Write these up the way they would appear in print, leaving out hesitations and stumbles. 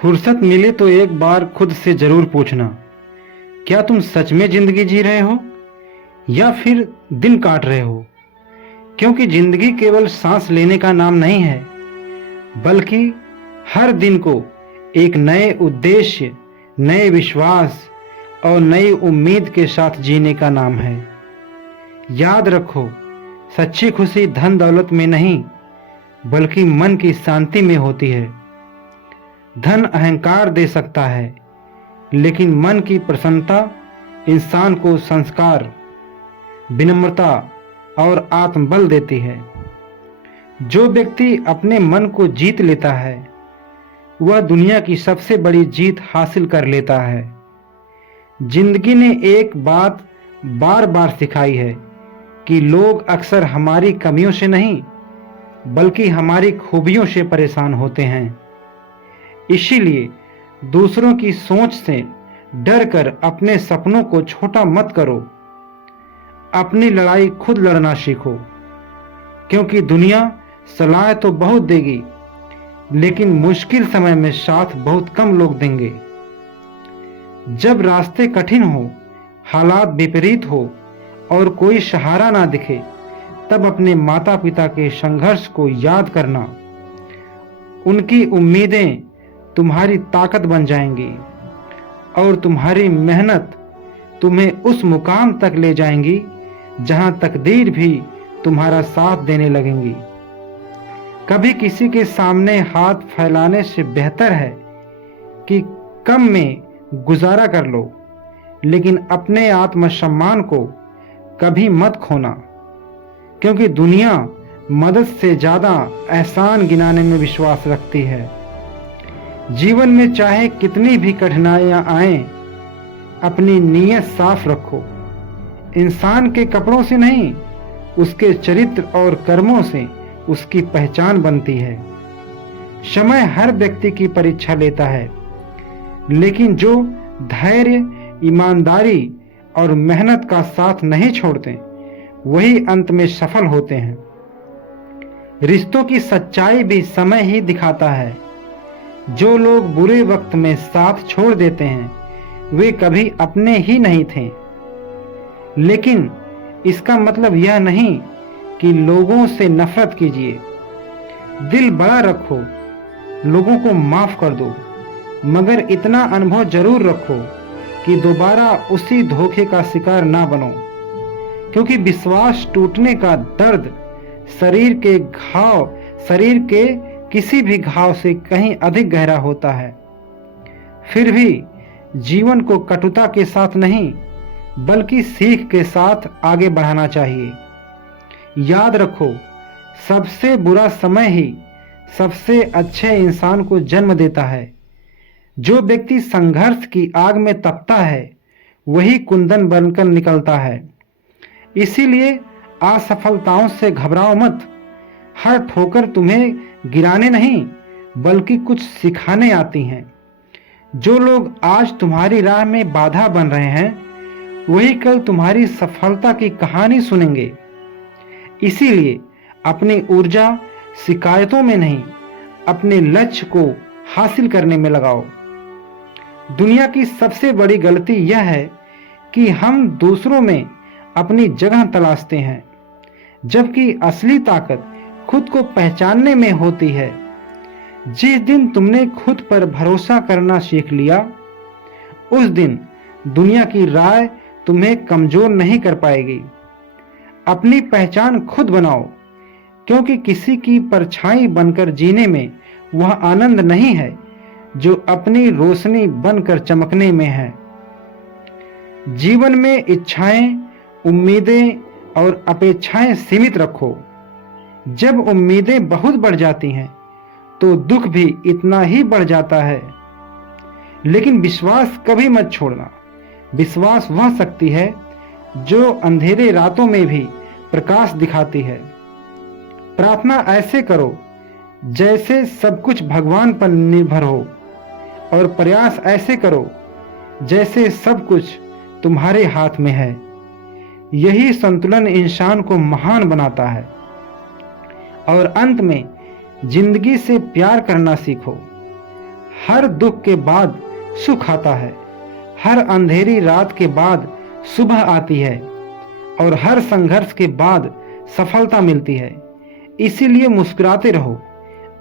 फुर्सत मिले तो एक बार खुद से जरूर पूछना, क्या तुम सच में जिंदगी जी रहे हो या फिर दिन काट रहे हो? क्योंकि जिंदगी केवल सांस लेने का नाम नहीं है, बल्कि हर दिन को एक नए उद्देश्य, नए विश्वास और नई उम्मीद के साथ जीने का नाम है। याद रखो, सच्ची खुशी धन दौलत में नहीं, बल्कि मन की शांति में होती है। धन अहंकार दे सकता है, लेकिन मन की प्रसन्नता इंसान को संस्कार, विनम्रता और आत्मबल देती है। जो व्यक्ति अपने मन को जीत लेता है, वह दुनिया की सबसे बड़ी जीत हासिल कर लेता है। जिंदगी ने एक बात बार बार सिखाई है कि लोग अक्सर हमारी कमियों से नहीं, बल्कि हमारी खूबियों से परेशान होते हैं। इसीलिए दूसरों की सोच से डर कर अपने सपनों को छोटा मत करो। अपनी लड़ाई खुद लड़ना सीखो, क्योंकि दुनिया सलाह तो बहुत देगी, लेकिन मुश्किल समय में साथ बहुत कम लोग देंगे। जब रास्ते कठिन हो, हालात विपरीत हो और कोई सहारा ना दिखे, तब अपने माता पिता के संघर्ष को याद करना। उनकी उम्मीदें तुम्हारी ताकत बन जाएंगी और तुम्हारी मेहनत तुम्हें उस मुकाम तक ले जाएंगी जहां तकदीर भी तुम्हारा साथ देने लगेंगी। कभी किसी के सामने हाथ फैलाने से बेहतर है कि कम में गुजारा कर लो, लेकिन अपने आत्मसम्मान को कभी मत खोना, क्योंकि दुनिया मदद से ज्यादा एहसान गिनाने में विश्वास रखती है। जीवन में चाहे कितनी भी कठिनाइयां आएं, अपनी नीयत साफ रखो। इंसान के कपड़ों से नहीं, उसके चरित्र और कर्मों से उसकी पहचान बनती है। समय हर व्यक्ति की परीक्षा लेता है, लेकिन जो धैर्य, ईमानदारी और मेहनत का साथ नहीं छोड़ते, वही अंत में सफल होते हैं। रिश्तों की सच्चाई भी समय ही दिखाता है। जो लोग बुरे वक्त में साथ छोड़ देते हैं, वे कभी अपने ही नहीं थे। लेकिन इसका मतलब यह नहीं कि लोगों से नफरत कीजिए। दिल बड़ा रखो, लोगों को माफ कर दो, मगर इतना अनुभव जरूर रखो कि दोबारा उसी धोखे का शिकार ना बनो, क्योंकि विश्वास टूटने का दर्द शरीर के किसी भी घाव से कहीं अधिक गहरा होता है। फिर भी जीवन को कटुता के साथ नहीं, बल्कि सीख के साथ आगे बढ़ाना चाहिए। याद रखो, सबसे बुरा समय ही सबसे अच्छे इंसान को जन्म देता है। जो व्यक्ति संघर्ष की आग में तपता है, वही कुंदन बनकर निकलता है। इसीलिए असफलताओं से घबराओ मत। हर ठोकर तुम्हें गिराने नहीं, बल्कि कुछ सिखाने आती हैं। जो लोग आज तुम्हारी राह में बाधा बन रहे हैं, वही कल तुम्हारी सफलता की कहानी सुनेंगे। इसीलिए अपनी ऊर्जा शिकायतों में नहीं, अपने लक्ष्य को हासिल करने में लगाओ। दुनिया की सबसे बड़ी गलती यह है कि हम दूसरों में अपनी जगह तलाशते हैं, जबकि असली ताकत खुद को पहचानने में होती है। जिस दिन तुमने खुद पर भरोसा करना सीख लिया, उस दिन दुनिया की राय तुम्हें कमजोर नहीं कर पाएगी। अपनी पहचान खुद बनाओ, क्योंकि किसी की परछाई बनकर जीने में वह आनंद नहीं है जो अपनी रोशनी बनकर चमकने में है। जीवन में इच्छाएं, उम्मीदें और अपेक्षाएं सीमित रखो। जब उम्मीदें बहुत बढ़ जाती हैं, तो दुख भी इतना ही बढ़ जाता है। लेकिन विश्वास कभी मत छोड़ना। विश्वास वह शक्ति है जो अंधेरे रातों में भी प्रकाश दिखाती है। प्रार्थना ऐसे करो जैसे सब कुछ भगवान पर निर्भर हो, और प्रयास ऐसे करो जैसे सब कुछ तुम्हारे हाथ में है। यही संतुलन इंसान को महान बनाता है। और अंत में जिंदगी से प्यार करना सीखो। हर दुख के बाद सुख आता है, हर अंधेरी रात के बाद सुबह आती है और हर संघर्ष के बाद सफलता मिलती है। इसीलिए मुस्कुराते रहो,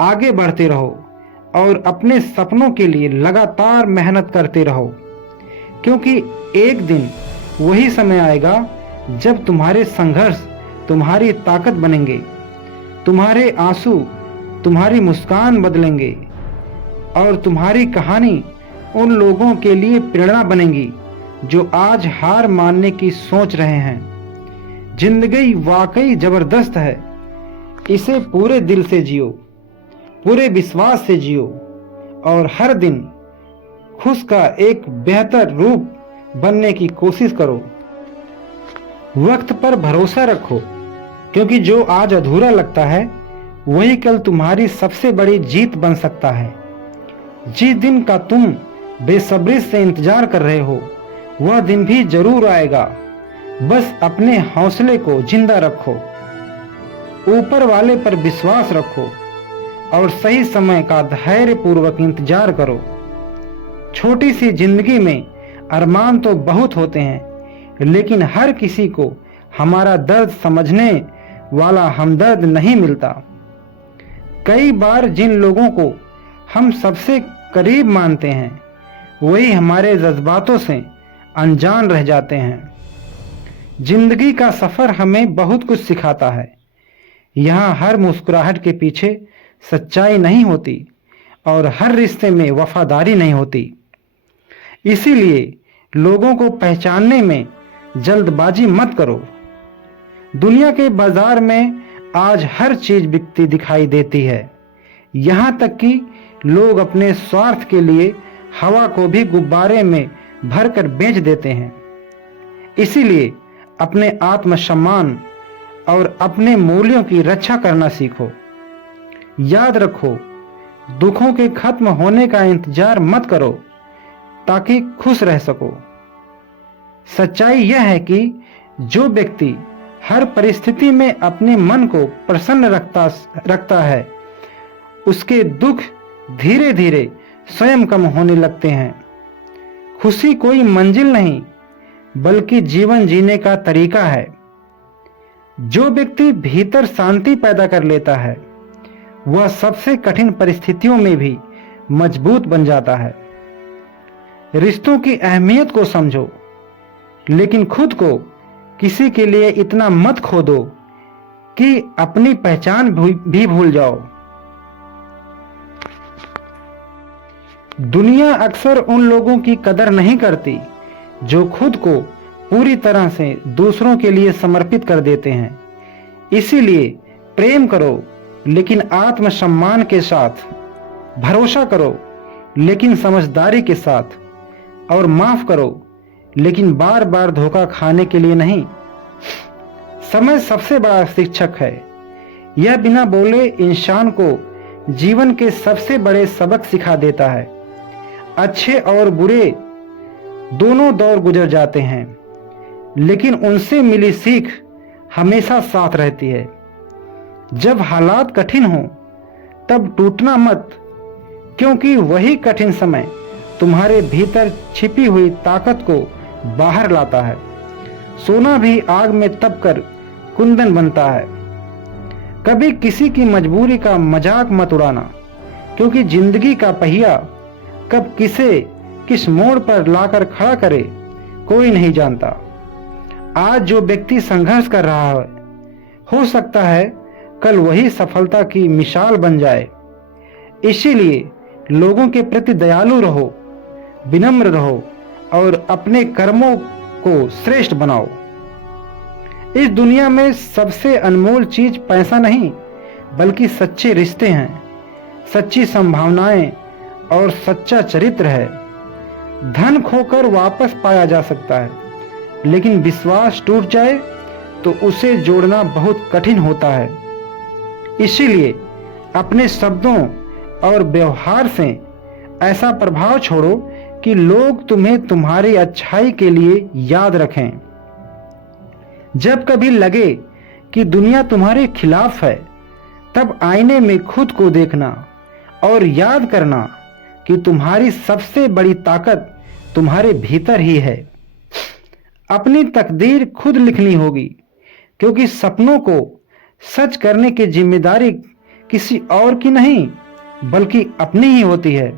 आगे बढ़ते रहो और अपने सपनों के लिए लगातार मेहनत करते रहो, क्योंकि एक दिन वही समय आएगा जब तुम्हारे संघर्ष तुम्हारी ताकत बनेंगे, तुम्हारे आंसू तुम्हारी मुस्कान बदलेंगे और तुम्हारी कहानी उन लोगों के लिए प्रेरणा बनेगी जो आज हार मानने की सोच रहे हैं। जिंदगी वाकई जबरदस्त है, इसे पूरे दिल से जियो, पूरे विश्वास से जियो और हर दिन खुश का एक बेहतर रूप बनने की कोशिश करो। वक्त पर भरोसा रखो, क्योंकि जो आज अधूरा लगता है वही कल तुम्हारी सबसे बड़ी जीत बन सकता है। जिस दिन का तुम बेसब्री से इंतजार कर रहे हो वह दिन भी जरूर आएगा। बस अपने हौसले को जिंदा रखो, ऊपर वाले पर विश्वास रखो और सही समय का धैर्यपूर्वक इंतजार करो। छोटी सी जिंदगी में अरमान तो बहुत होते हैं, लेकिन हर किसी को हमारा दर्द समझने वाला हमदर्द नहीं मिलता। कई बार जिन लोगों को हम सबसे करीब मानते हैं वही हमारे जज्बातों से अनजान रह जाते हैं। जिंदगी का सफर हमें बहुत कुछ सिखाता है। यहाँ हर मुस्कुराहट के पीछे सच्चाई नहीं होती और हर रिश्ते में वफादारी नहीं होती। इसीलिए लोगों को पहचानने में जल्दबाजी मत करो। दुनिया के बाजार में आज हर चीज बिकती दिखाई देती है, यहाँ तक कि लोग अपने स्वार्थ के लिए हवा को भी गुब्बारे में भरकर बेच देते हैं। इसीलिए अपने आत्मसम्मान और अपने मूल्यों की रक्षा करना सीखो। याद रखो, दुखों के खत्म होने का इंतजार मत करो ताकि खुश रह सको। सच्चाई यह है कि जो व्यक्ति हर परिस्थिति में अपने मन को प्रसन्न रखता है उसके दुख धीरे धीरे स्वयं कम होने लगते हैं। खुशी कोई मंजिल नहीं बल्कि जीवन जीने का तरीका है। जो व्यक्ति भीतर शांति पैदा कर लेता है वह सबसे कठिन परिस्थितियों में भी मजबूत बन जाता है। रिश्तों की अहमियत को समझो, लेकिन खुद को किसी के लिए इतना मत खो दो कि अपनी पहचान भी भूल जाओ। दुनिया अक्सर उन लोगों की कदर नहीं करती जो खुद को पूरी तरह से दूसरों के लिए समर्पित कर देते हैं। इसीलिए प्रेम करो लेकिन आत्मसम्मान के साथ, भरोसा करो लेकिन समझदारी के साथ, और माफ करो लेकिन बार बार धोखा खाने के लिए नहीं। समय सबसे बड़ा शिक्षक है। यह बिना बोले इंसान को जीवन के सबसे बड़े सबक सिखा देता है। अच्छे और बुरे दोनों दौर गुजर जाते हैं, लेकिन उनसे मिली सीख हमेशा साथ रहती है। जब हालात कठिन हो तब टूटना मत, क्योंकि वही कठिन समय तुम्हारे भीतर छिपी हुई ताकत को बाहर लाता है। सोना भी आग में तपकर कुंदन बनता है। कभी किसी की मजबूरी का मजाक मत उड़ाना, क्योंकि जिंदगी का पहिया कब किसे किस मोड़ पर लाकर खड़ा करे कोई नहीं जानता। आज जो व्यक्ति संघर्ष कर रहा है हो सकता है कल वही सफलता की मिसाल बन जाए। इसीलिए लोगों के प्रति दयालु रहो, विनम्र रहो और अपने कर्मों को श्रेष्ठ बनाओ। इस दुनिया में सबसे अनमोल चीज पैसा नहीं बल्कि सच्चे रिश्ते हैं, सच्ची संभावनाएं और सच्चा चरित्र है। धन खोकर वापस पाया जा सकता है, लेकिन विश्वास टूट जाए तो उसे जोड़ना बहुत कठिन होता है। इसीलिए अपने शब्दों और व्यवहार से ऐसा प्रभाव छोड़ो कि लोग तुम्हें तुम्हारी अच्छाई के लिए याद रखें। जब कभी लगे कि दुनिया तुम्हारे खिलाफ है, तब आईने में खुद को देखना और याद करना, कि तुम्हारी सबसे बड़ी ताकत तुम्हारे भीतर ही है। अपनी तकदीर खुद लिखनी होगी, क्योंकि सपनों को सच करने की जिम्मेदारी किसी और की नहीं बल्कि अपनी ही होती है।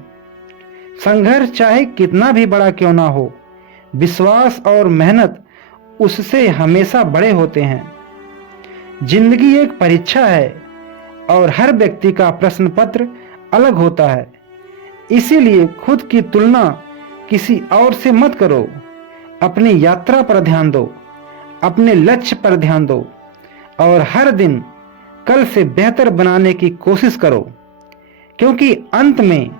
संघर्ष चाहे कितना भी बड़ा क्यों ना हो, विश्वास और मेहनत उससे हमेशा बड़े होते हैं। जिंदगी एक परीक्षा है और हर व्यक्ति का प्रश्न पत्र अलग होता है। इसीलिए खुद की तुलना किसी और से मत करो। अपनी यात्रा पर ध्यान दो, अपने लक्ष्य पर ध्यान दो और हर दिन कल से बेहतर बनाने की कोशिश करो, क्योंकि अंत में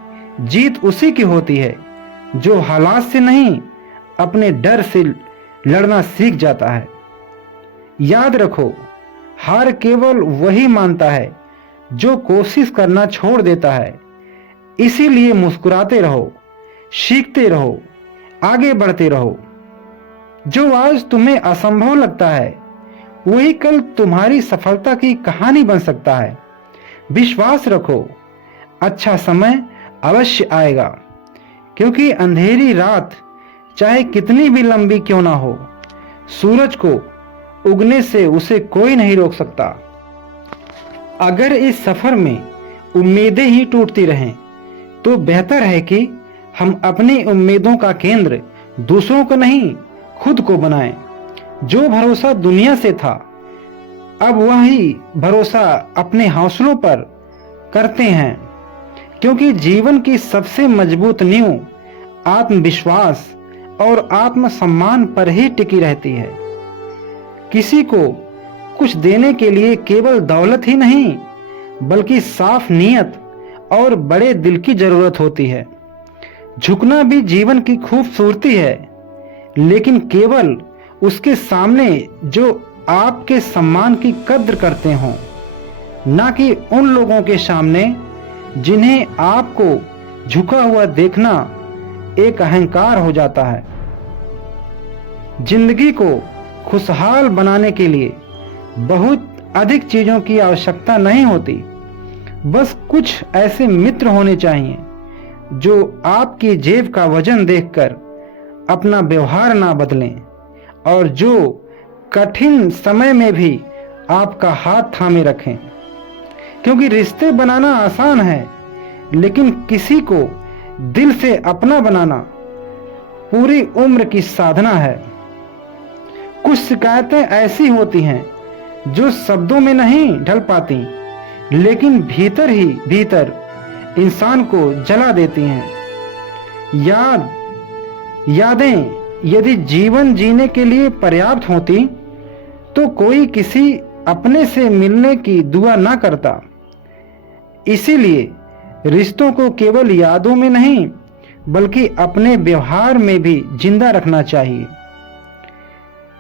जीत उसी की होती है जो हालात से नहीं, अपने डर से लड़ना सीख जाता है। याद रखो, हार केवल वही मानता है जो कोशिश करना छोड़ देता है। इसीलिए मुस्कुराते रहो, सीखते रहो, आगे बढ़ते रहो। जो आज तुम्हें असंभव लगता है वही कल तुम्हारी सफलता की कहानी बन सकता है। विश्वास रखो, अच्छा समय अवश्य आएगा, क्योंकि अंधेरी रात चाहे कितनी भी लंबी क्यों ना हो, सूरज को उगने से उसे कोई नहीं रोक सकता। अगर इस सफर में उम्मीदें ही टूटती रहें तो बेहतर है कि हम अपनी उम्मीदों का केंद्र दूसरों को नहीं, खुद को बनाएं। जो भरोसा दुनिया से था, अब वही भरोसा अपने हौसलों पर करते हैं, क्योंकि जीवन की सबसे मजबूत नींव आत्मविश्वास और आत्मसम्मान पर ही टिकी रहती है। किसी को कुछ देने के लिए केवल दौलत ही नहीं बल्कि साफ नीयत और बड़े दिल की जरूरत होती है। झुकना भी जीवन की खूबसूरती है, लेकिन केवल उसके सामने जो आपके सम्मान की कद्र करते हों, ना कि उन लोगों के सामने जिन्हें आपको झुका हुआ देखना एक अहंकार हो जाता है। जिंदगी को खुशहाल बनाने के लिए बहुत अधिक चीजों की आवश्यकता नहीं होती, बस कुछ ऐसे मित्र होने चाहिए जो आपकी जेब का वजन देखकर अपना व्यवहार ना बदलें और जो कठिन समय में भी आपका हाथ थामे रखें। क्योंकि रिश्ते बनाना आसान है, लेकिन किसी को दिल से अपना बनाना पूरी उम्र की साधना है। कुछ शिकायतें ऐसी होती हैं जो शब्दों में नहीं ढल पाती, लेकिन भीतर ही भीतर इंसान को जला देती हैं। यादें यदि जीवन जीने के लिए पर्याप्त होती तो कोई किसी अपने से मिलने की दुआ ना करता। इसीलिए रिश्तों को केवल यादों में नहीं बल्कि अपने व्यवहार में भी जिंदा रखना चाहिए।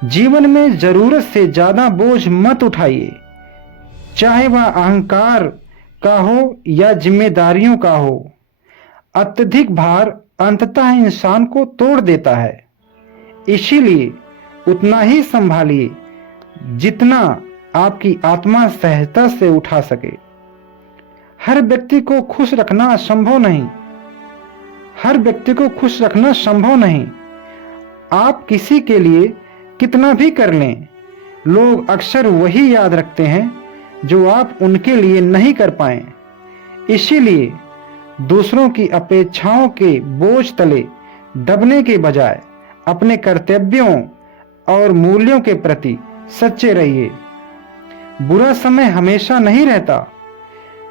जीवन में जरूरत से ज्यादा बोझ मत उठाइए, चाहे वह अहंकार का हो या जिम्मेदारियों का हो। अत्यधिक भार अंततः इंसान को तोड़ देता है। इसीलिए उतना ही संभालिए जितना आपकी आत्मा सहजता से उठा सके। हर व्यक्ति को खुश रखना संभव नहीं। आप किसी के लिए कितना भी कर लें, लोग अक्सर वही याद रखते हैं जो आप उनके लिए नहीं कर पाए। इसीलिए दूसरों की अपेक्षाओं के बोझ तले दबने के बजाय अपने कर्तव्यों और मूल्यों के प्रति सच्चे रहिए। बुरा समय हमेशा नहीं रहता,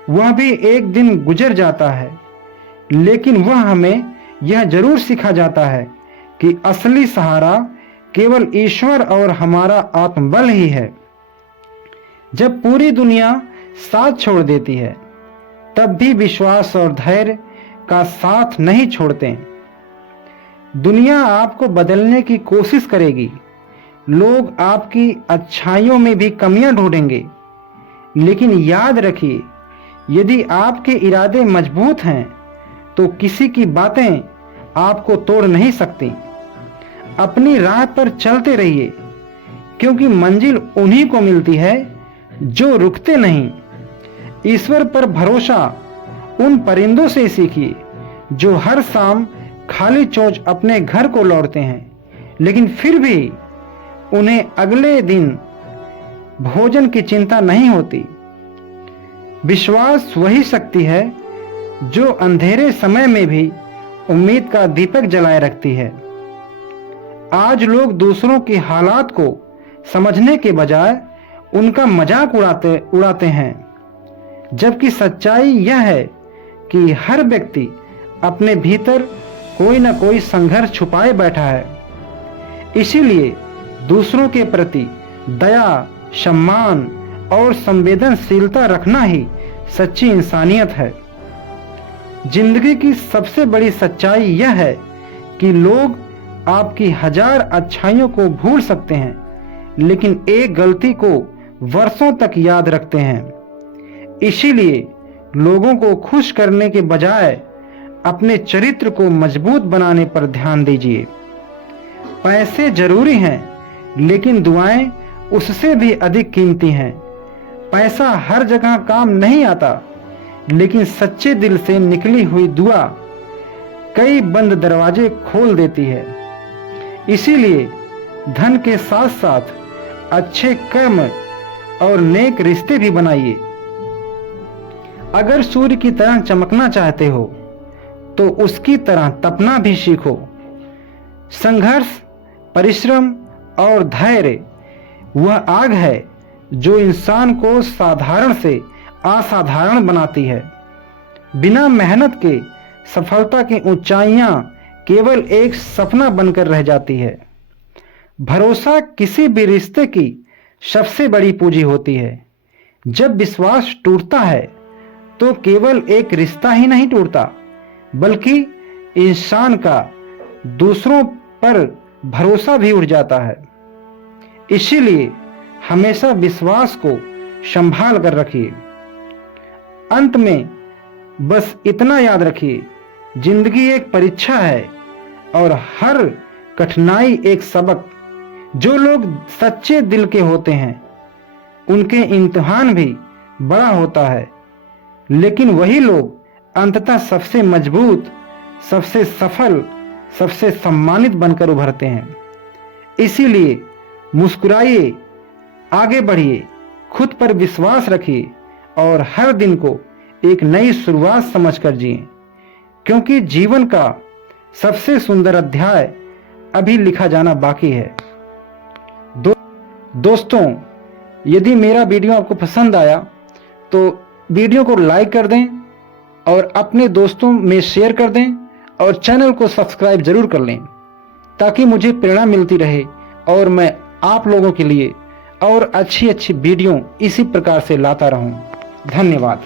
वह भी एक दिन गुजर जाता है, लेकिन वह हमें यह जरूर सिखा जाता है कि असली सहारा केवल ईश्वर और हमारा आत्मबल ही है। जब पूरी दुनिया साथ छोड़ देती है, तब भी विश्वास और धैर्य का साथ नहीं छोड़ते। दुनिया आपको बदलने की कोशिश करेगी, लोग आपकी अच्छाइयों में भी कमियां ढूंढेंगे, लेकिन याद रखिए, यदि आपके इरादे मजबूत हैं तो किसी की बातें आपको तोड़ नहीं सकती। अपनी राह पर चलते रहिए, क्योंकि मंजिल उन्हीं को मिलती है जो रुकते नहीं। ईश्वर पर भरोसा उन परिंदों से सीखिए जो हर शाम खाली चोंच अपने घर को लौटते हैं, लेकिन फिर भी उन्हें अगले दिन भोजन की चिंता नहीं होती। विश्वास वही शक्ति है जो अंधेरे समय में भी उम्मीद का दीपक जलाए रखती है। आज लोग दूसरों के हालात को समझने के बजाय उनका मजाक उड़ाते हैं, जबकि सच्चाई यह है कि हर व्यक्ति अपने भीतर कोई न कोई संघर्ष छुपाए बैठा है। इसीलिए दूसरों के प्रति दया, सम्मान और संवेदनशीलता रखना ही सच्ची इंसानियत है। जिंदगी की सबसे बड़ी सच्चाई यह है कि लोग आपकी 1000 अच्छाइयों को भूल सकते हैं, लेकिन एक गलती को वर्षों तक याद रखते हैं। इसीलिए लोगों को खुश करने के बजाय अपने चरित्र को मजबूत बनाने पर ध्यान दीजिए। पैसे जरूरी हैं, लेकिन दुआएं उससे भी अधिक कीमती हैं। पैसा हर जगह काम नहीं आता, लेकिन सच्चे दिल से निकली हुई दुआ कई बंद दरवाजे खोल देती है। इसीलिए धन के साथ साथ अच्छे कर्म और नेक रिश्ते भी बनाइए। अगर सूर्य की तरह चमकना चाहते हो तो उसकी तरह तपना भी सीखो। संघर्ष, परिश्रम और धैर्य वह आग है जो इंसान को साधारण से असाधारण बनाती है। बिना मेहनत के सफलता की ऊंचाइयां केवल एक सपना बनकर रह जाती है। भरोसा किसी भी रिश्ते की सबसे बड़ी पूंजी होती है। जब विश्वास टूटता है तो केवल एक रिश्ता ही नहीं टूटता, बल्कि इंसान का दूसरों पर भरोसा भी उठ जाता है। इसीलिए हमेशा विश्वास को संभाल कर रखिए। अंत में बस इतना याद रखिए, जिंदगी एक परीक्षा है और हर कठिनाई एक सबक। जो लोग सच्चे दिल के होते हैं उनके इम्तिहान भी बड़ा होता है, लेकिन वही लोग अंततः सबसे मजबूत, सबसे सफल, सबसे सम्मानित बनकर उभरते हैं। इसीलिए मुस्कुराइए, आगे बढ़िए, खुद पर विश्वास रखिए और हर दिन को एक नई शुरुआत समझकर जिएं, क्योंकि जीवन का सबसे सुंदर अध्याय अभी लिखा जाना बाकी है। दोस्तों, यदि मेरा वीडियो आपको पसंद आया तो वीडियो को लाइक कर दें और अपने दोस्तों में शेयर कर दें और चैनल को सब्सक्राइब जरूर कर लें, ताकि मुझे प्रेरणा मिलती रहे और मैं आप लोगों के लिए और अच्छी वीडियो इसी प्रकार से लाता रहूं। धन्यवाद।